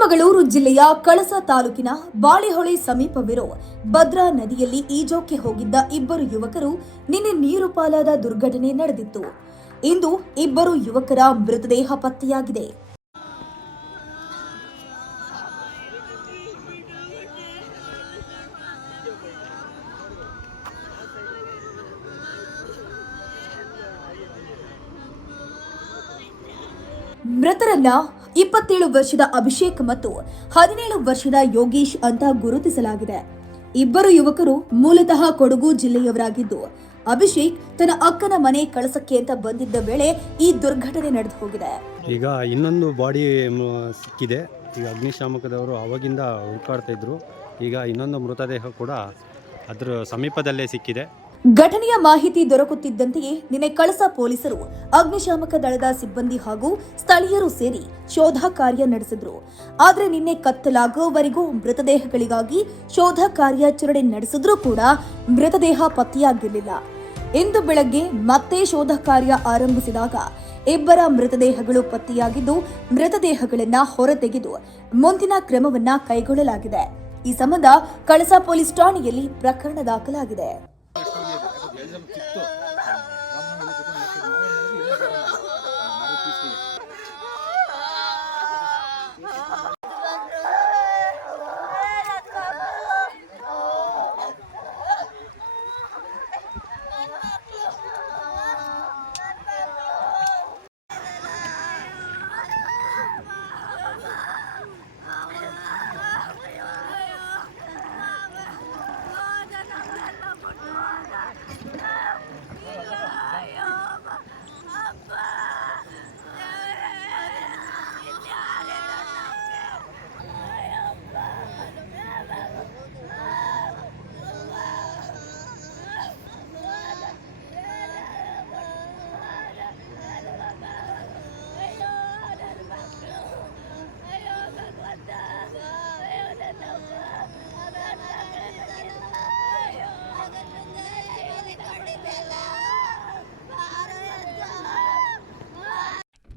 ಚಿಕ್ಕಮಗಳೂರು ಜಿಲ್ಲೆಯ ಕಳಸ ತಾಲೂಕಿನ ಬಾಳೆಹೊಳೆ ಸಮೀಪವಿರೋ ಭದ್ರಾ ನದಿಯಲ್ಲಿ ಈಜೋಕೆ ಹೋಗಿದ್ದ ಇಬ್ಬರು ಯುವಕರು ನಿನ್ನೆ ನೀರು ಪಾಲಾದ ದುರ್ಘಟನೆ ನಡೆದಿತ್ತು. ಇಂದು ಇಬ್ಬರು ಯುವಕರ ಮೃತದೇಹ ಪತ್ತೆಯಾಗಿದೆ. ಮೃತರನ್ನ ಇಪ್ಪತ್ತೇಳು ವರ್ಷದ ಅಭಿಷೇಕ್ ಮತ್ತು ಹದಿನೇಳು ವರ್ಷದ ಯೋಗೇಶ್ ಅಂತ ಗುರುತಿಸಲಾಗಿದೆ. ಇಬ್ಬರು ಯುವಕರು ಮೂಲತಃ ಕೊಡಗು ಜಿಲ್ಲೆಯವರಾಗಿದ್ದು, ಅಭಿಷೇಕ್ ತನ್ನ ಅಕ್ಕನ ಮನೆ ಕಳಸಕ್ಕೆ ಅಂತ ಬಂದಿದ್ದ ವೇಳೆ ಈ ದುರ್ಘಟನೆ ನಡೆದು ಹೋಗಿದೆ. ಈಗ ಇನ್ನೊಂದು ಬಾಡಿ ಸಿಕ್ಕಿದೆ. ಈಗ ಅಗ್ನಿಶಾಮಕದವರು ಅವಾಗಿಂದ ಹುಡುಕಾಡ್ತಾ ಇದ್ರು. ಈಗ ಇನ್ನೊಂದು ಮೃತದೇಹ ಕೂಡ ಅದ್ರ ಸಮೀಪದಲ್ಲೇ ಸಿಕ್ಕಿದೆ. ಘಟನೆಯ ಮಾಹಿತಿ ದೊರಕುತ್ತಿದ್ದಂತೆಯೇ ನಿನ್ನೆ ಕಳಸ ಪೊಲೀಸರು, ಅಗ್ನಿಶಾಮಕ ದಳದ ಸಿಬ್ಬಂದಿ ಹಾಗೂ ಸ್ಥಳೀಯರು ಸೇರಿ ಶೋಧ ಕಾರ್ಯ ನಡೆಸಿದ್ರು. ಆದರೆ ನಿನ್ನೆ ಕತ್ತಲಾಗುವವರೆಗೂ ಮೃತದೇಹಗಳಿಗಾಗಿ ಶೋಧ ಕಾರ್ಯಾಚರಣೆ ನಡೆಸಿದ್ರೂ ಕೂಡ ಮೃತದೇಹ ಪತ್ತೆಯಾಗಿರಲಿಲ್ಲ. ಇಂದು ಬೆಳಗ್ಗೆ ಮತ್ತೆ ಶೋಧ ಕಾರ್ಯ ಆರಂಭಿಸಿದಾಗ ಇಬ್ಬರ ಮೃತದೇಹಗಳು ಪತ್ತೆಯಾಗಿದ್ದು, ಮೃತದೇಹಗಳನ್ನ ಹೊರತೆಗೆದು ಮುಂದಿನ ಕ್ರಮವನ್ನ ಕೈಗೊಳ್ಳಲಾಗಿದೆ. ಈ ಸಂಬಂಧ ಕಳಸ ಪೊಲೀಸ್ ಠಾಣೆಯಲ್ಲಿ ಪ್ರಕರಣ ದಾಖಲಾಗಿದೆ. 연상 틱톡